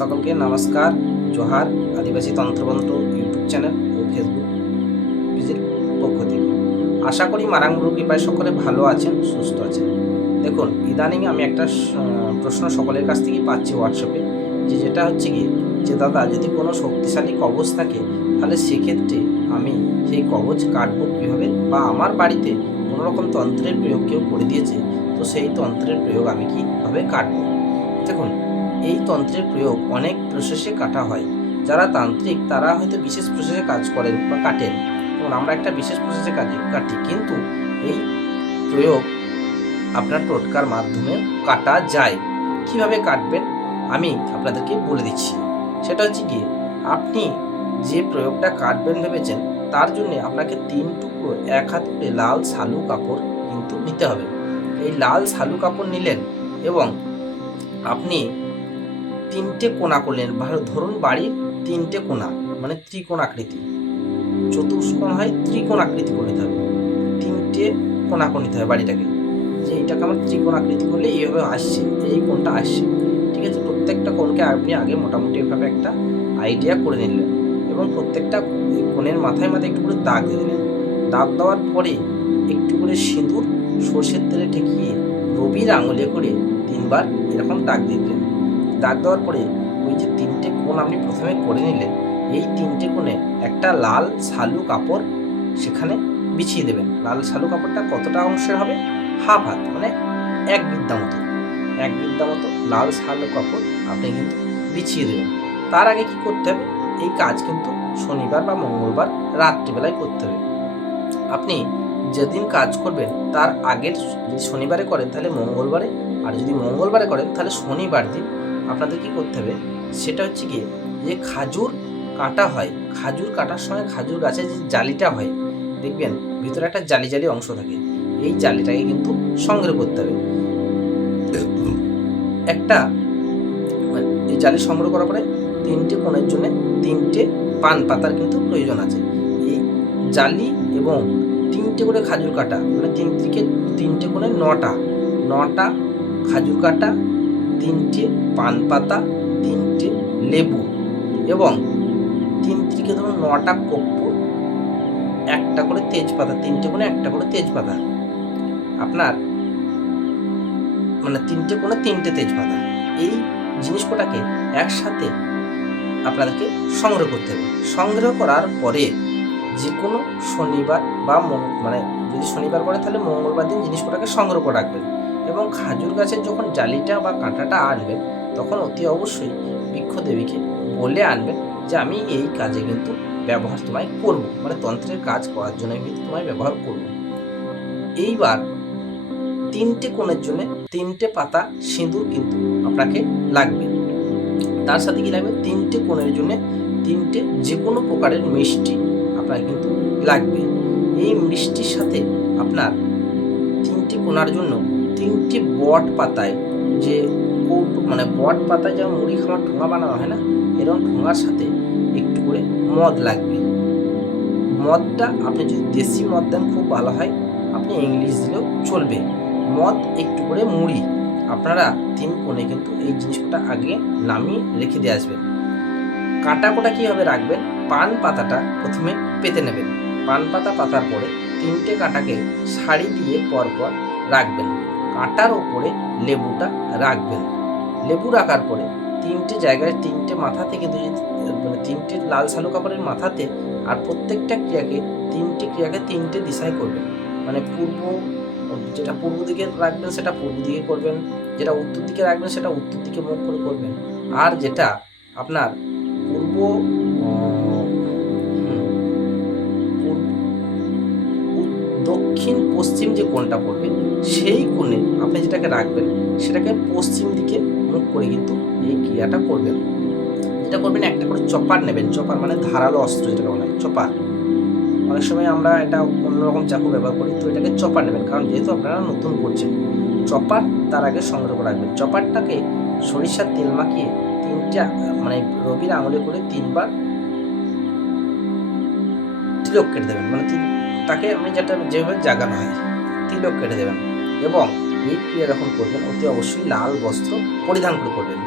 সকলকে নমস্কার, জোহার। আদিবাসী তন্ত্রমন্ত্র ইউটিউব চ্যানেল ও ফেসবুক পেজের পক্ষ থেকে আশা করি মারাঙ্গুরু কৃপায় সকলে ভালো আছেন, সুস্থ আছেন। দেখুন, ইদানিং আমি একটা প্রশ্ন সকলের কাছ থেকেই পাচ্ছি হোয়াটসঅ্যাপে, যেটা হচ্ছে কি, যে দাদা, যদি কোনো শক্তিশালী কবচ থাকে তাহলে সেক্ষেত্রে আমি সেই কবচ কাটবো কীভাবে, বা আমার বাড়িতে কোনো রকম তন্ত্রের প্রয়োগ কেউ করে দিয়েছে, তো সেই তন্ত্রের প্রয়োগ আমি কীভাবে কাটবো। দেখুন, এই তন্ত্রের প্রয়োগ অনেক প্রসেসে কাটা হয়। যারা তান্ত্রিক তারা হয়তো বিশেষ প্রসেসে কাজ করেন বা কাটেন, এবং আমরা একটা বিশেষ প্রসেসে কাটি, কিন্তু এই প্রয়োগ আপনার টোটকার মাধ্যমে কাটা যায়। কিভাবে কাটবেন আমি আপনাদেরকে বলে দিচ্ছি। সেটা হচ্ছে কি, আপনি যে প্রয়োগটা কাটবেন ভেবেছেন তার জন্য আপনাকে 3 টুকরো 1 হাত করে লাল শালু কাপড় কিন্তু নিতে হবে। এই লাল শালু কাপড় নিলেন এবং আপনি 3টে কোণা করলেন। ধরুন বাড়ির 3টে কোণা, মানে ত্রিকোণ আকৃতি, চতুষ্কোণ হয়, ত্রিকোণ আকৃতি করে নিতে হবে। 3টে কোণা করে নিতে হবে বাড়িটাকে, যে এইটাকে আমার ত্রিকোণ আকৃতি করলে এইভাবে আসছে, এই কোণটা আসছে, ঠিক আছে। প্রত্যেকটা কোণকে আপনি আগে মোটামুটি এভাবে একটা আইডিয়া করে নিলেন, এবং প্রত্যেকটা কোণের মাথায় মাথায় একটু করে দাগ দিয়ে দিলেন। দাগ দেওয়ার পরে একটু করে সিঁদুর সর্ষের তেলে ঠেকিয়ে রবির আঙুলে করে 3বার এরকম দাগ দিয়ে দিলেন। দাগ দেওয়ার পরে ওই যে 3টে কোণ আপনি প্রথমে করে নিলেন, এই 3টে কোণে একটা লাল শালু কাপড় সেখানে বিছিয়ে দেবেন। লাল শালু কাপড়টা কতটা অংশের হবে? হাফ হাত, মানে 1 বিদ্যা মতো লাল শালু কাপড় আপনি কিন্তু বিছিয়ে দেবেন। তার আগে কি করতে হবে, এই কাজ কিন্তু শনিবার বা মঙ্গলবার রাত্রিবেলায় করতে হবে। আপনি যেদিন কাজ করবেন তার আগের, যদি শনিবারে করেন তাহলে মঙ্গলবারে, আর যদি মঙ্গলবারে করেন তাহলে শনিবার দিন আপনাদের কি করতে হবে, সেটা হচ্ছে কি, যে খাজুর কাটা হয়, খাজুর কাটার সময় খাজুর গাছে যে জালিটা হয়, দেখবেন ভিতরে একটা জালি জালি অংশ থাকে, এই জালিটাকে কিন্তু সংগ্রহ করতে হবে। একটা এই জালি সংগ্রহ করার পরে 3টে কোণের জন্য 3টে পান পাতার কিন্তু প্রয়োজন আছে। এই জালি এবং 3টে করে খাজুর কাটা, মানে 3টে কোণে 9টা খাজুর কাটা, 3টে পান পাতা, 3টে লেবু, এবং 3 ধরুন 9টা কর্পূর, একটা করে তেজপাতা, 3টে কোণে একটা করে তেজপাতা, আপনার মানে 3টে কোণে 3টে তেজপাতা। এই জিনিস কটাকে একসাথে আপনাদেরকে সংগ্রহ করতে হবে। সংগ্রহ করার পরে যে কোনো শনিবার বা মানে যদি শনিবার করে তাহলে মঙ্গলবার দিন জিনিস কটাকে সংগ্রহ করে রাখবেন। এবং খাজুর গাছের যখন জালিটা বা কাঁটাটা আনবেন, তখন অতি অবশ্যই বৃক্ষ দেবীকে বলে আনবেন যে আমি এই কাজে কিন্তু ব্যবহার তোমায় করব, মানে তন্ত্রের কাজ করার জন্য আমি কিন্তু তোমায় ব্যবহার করব। এইবার 3টে কোণের জন্য 3টে পাতা সিঁদুর কিন্তু আপনাকে লাগবে। তার সাথে কি লাগবে, 3টে কোণের জন্য 3টে যে কোনো প্রকারের মিষ্টি আপনার কিন্তু লাগবে। এই মিষ্টির সাথে আপনার 3টে কোণার জন্য 3টে বট পাতায়, যে মানে বট পাতায় যেমন মুড়ি খাওয়ার ঠোঙা বানানো হয় না, এরকম ঠোঙার সাথে একটু করে মদ লাগবে। মদটা আপনি যদি দেশি মদ দেন খুব ভালো হয়, আপনি ইংলিশ দিলেও চলবে। মদ একটু করে মুড়ি আপনারা 3 কোণে কিন্তু এই জিনিসটা আগে নামিয়ে রেখে দিয়ে আসবেন। কাঁটা কীভাবে রাখবেন, পান পাতাটা প্রথমে পেতে নেবেন। পান পাতা পাতার পরে 3টে কাঁটাকে সারি দিয়ে পরপর রাখবেন। কাঁটার ওপরে লেবুটা রাখবেন। লেবু রাখার পরে 3টে জায়গায় 3টে মাথা থেকে মানে 3টে লাল শালু কাপড়ের মাথাতে, আর প্রত্যেকটা ক্রিয়াকে 3টে দিশায় করবেন। মানে যেটা পূর্ব দিকে রাখবেন সেটা পূর্ব দিকে করবেন, যেটা উত্তর দিকে রাখবেন সেটা উত্তর দিকে মুখ করে করবেন, আর যেটা আপনার দক্ষিণ পশ্চিম যে কোণটা পড়বে সেই কোণে আপনি যেটাকে রাখবেন সেটাকে পশ্চিম দিকে মুখ করে কিন্তু এই ক্রিয়াটা করবেন। যেটা করবেন, একটা করে চপার নেবেন। চপার মানে ধারালো অস্ত্র, যেটাকে বলা হয় চপার। অনেক সময় আমরা এটা অন্যরকম চাকু ব্যবহার করি, তো এটাকে চপার নেবেন, কারণ যেহেতু আপনারা নতুন করছেন। চপার তার আগে সংগ্রহ করে রাখবেন। চপারটাকে সরিষার তেল মাখিয়ে 3টে মানে রবির আঙুলে করে 3বার তিলক কেটে দেবেন, মানে তাকে আপনি যেভাবে জাগানো হয় তিলক কেটে দেবেন। এবং এই ক্রিয়া যখন করবেন অতি অবশ্যই লাল বস্ত্র পরিধান করে করবেন।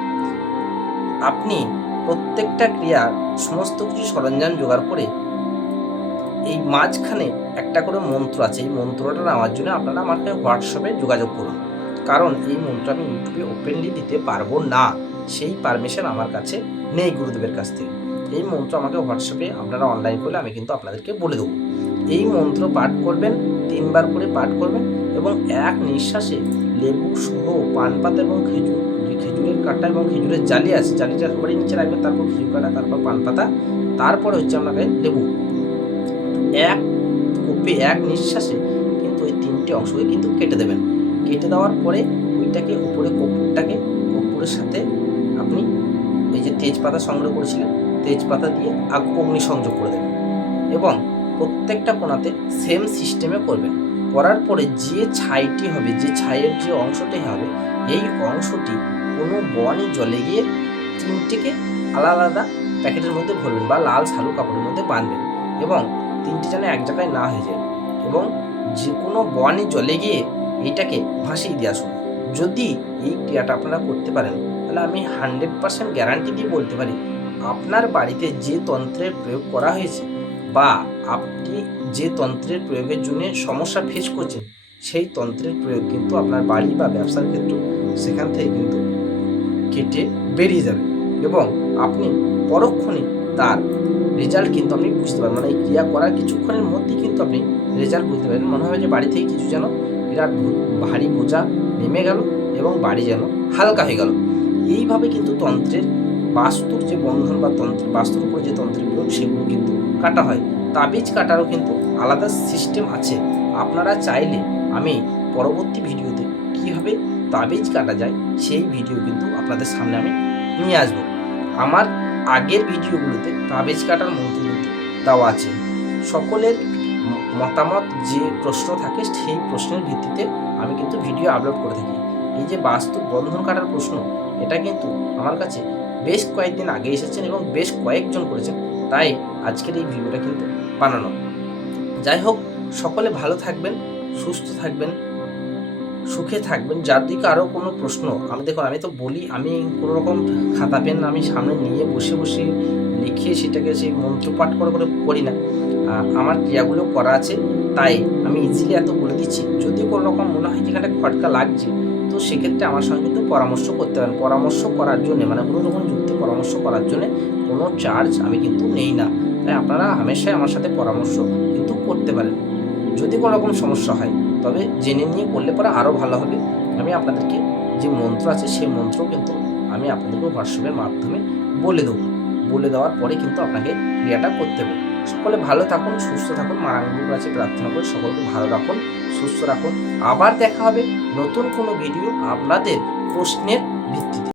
আপনি প্রত্যেকটা ক্রিয়ার সমস্ত কিছু সরঞ্জাম জোগাড় করে এই মাঝখানে একটা করে মন্ত্র আছে, এই মন্ত্রটা নেওয়ার জন্য আপনারা আমাকে হোয়াটসঅ্যাপে যোগাযোগ করুন। কারণ এই মন্ত্র আমি ইউটিউবে ওপেনলি দিতে পারবো না, সেই পারমিশন আমার কাছে নেই গুরুদেবের কাছ থেকে। এই মন্ত্র আমাকে হোয়াটসঅ্যাপে আপনারা অনলাইন করলে আমি কিন্তু আপনাদেরকে বলে দেবো। এই মন্ত্র পাঠ করবেন, 3 বার করে পাঠ করবেন এবং এক নিঃশ্বাসে লেবু সহ পান পাতা এবং খেজুরের কাঁটা এবং খেজুরের জালি আছে, জালিটা সবারই নিচে রাখবেন, তারপর খেজুর কাঁটা, তারপর পান পাতা, তারপরে হচ্ছে আপনাকে লেবু, এক কোপে এক নিঃশ্বাসে কিন্তু ওই 3টে অংশকে কিন্তু কেটে দেবেন। কেটে দেওয়ার পরে ওইটাকে উপরে কর্পূরটাকে কর্পূরের সাথে আপনি এই যে তেজপাতা সংগ্রহ করেছিলেন, তেজপাতা দিয়ে অগ্নি সংযোগ করে দেবেন এবং প্রত্যেকটা কোণাতে সেম সিস্টেমে করবেন। করার পরে যে ছাইটি হবে, যে ছাইয়ের যে অংশটি হবে, এই অংশটি কোনো বনি জলে গিয়ে 3টিকে আলাদা আলাদা প্যাকেটের মধ্যে ভরবেন বা লাল শালু কাপড়ের মধ্যে বাঁধবেন এবং 3টি যেন এক জায়গায় না হয়ে যায় এবং যে কোনো বনি জলে গিয়ে এইটাকে ভাসিয়ে দিয়ে আসুন। যদি এই ক্রিয়াটা আপনারা করতে পারেন তাহলে আমি 100% গ্যারান্টি দিয়ে বলতে পারি আপনার বাড়িতে যে তন্ত্রের প্রয়োগ করা হয়েছে বা আপনি যে তন্ত্রের প্রয়োগের জন্য সমস্যা ফেস করছেন, সেই তন্ত্রের প্রয়োগ কিন্তু আপনার বাড়ি বা ব্যবসার ক্ষেত্রে সেখান থেকে কিন্তু কেটে বেরিয়ে যাবে এবং আপনি পরক্ষণে তার রেজাল্ট কিন্তু আপনি বুঝতে পারবেন। মানে এই ক্রিয়া করার কিছুক্ষণের মধ্যেই কিন্তু আপনি রেজাল্ট বুঝতে পারবেন। মনে হবে যে বাড়ি থেকে কিছু যেন বিরাট ভারী বোঝা নেমে গেল এবং বাড়ি যেন হালকা হয়ে গেল। এইভাবে কিন্তু তন্ত্রের বাস্তুর যে বন্ধন বা বাস্তুর উপরে যে তন্ত্রের প্রয়োগ সেগুলো কিন্তু কাটা হয়। তাবিজ কাটারও কিন্তু আলাদা সিস্টেম আছে। আপনারা চাইলে আমি পরবর্তী ভিডিওতে কীভাবে তাবিজ কাটা যায় সেই ভিডিও কিন্তু আপনাদের সামনে আমি নিয়ে আসবো। আমার আগের ভিডিওগুলোতে তাবিজ কাটার মন্ত্র কিন্তু দেওয়া আছে। সকলের মতামত যে প্রশ্ন থাকে সেই প্রশ্নের ভিত্তিতে আমি কিন্তু ভিডিও আপলোড করে থাকি। এই যে বাস্তু বন্ধন কাটার প্রশ্ন, এটা কিন্তু আমার কাছে বেশ কয়েকদিন আগে এসেছেন এবং বেশ কয়েকজন করেছেন, তাই আজকের এই ভিডিওটা কিন্তু বানানো। যাই হোক, সকলে ভালো থাকবেন, সুস্থ থাকবেন, সুখে থাকবেন। যার দিকে আরও কোনো প্রশ্ন, আমি দেখুন আমি তো বলি, আমি কোনো রকম খাতা পেন আমি সামনে নিয়ে বসে বসে লিখে সেটাকে সেই মন্ত্রপাঠ করে করি না। আমার ক্রিয়াগুলো করা আছে, তাই আমি ইজিলি এত বলে দিচ্ছি। যদি কোনো রকম মনে হয় যেখানে খটকা লাগছে, তো সেক্ষেত্রে আমার সঙ্গে কিন্তু পরামর্শ করতে পারেন। পরামর্শ করার জন্যে, মানে কোনো রকম যুক্তি পরামর্শ করার জন্যে কোনো চার্জ আমি কিন্তু নেই না, তাই আপনারা হামেশাই আমার সাথে পরামর্শ কিন্তু করতে পারেন। যদি কোনো রকম সমস্যা হয় তবে জেনে নিয়ে করলে পরে আরও ভালো হবে। আমি আপনাদেরকে যে মন্ত্র আছে সেই মন্ত্র কিন্তু আমি আপনাদেরকে হোয়াটসঅ্যাপের মাধ্যমে বলে দেবো। বলে দেওয়ার পরে কিন্তু আপনাকে ক্রিয়াটা করতে হবে। সকলে ভালো থাকুন, সুস্থ থাকুন। মারাঙ্গুর কাছে প্রার্থনা করে সকলকে ভালো রাখুন, সুস্থ রাখুন। আবার দেখা হবে নতুন কোনো ভিডিও আপনাদের প্রশ্নের ভিত্তিতে।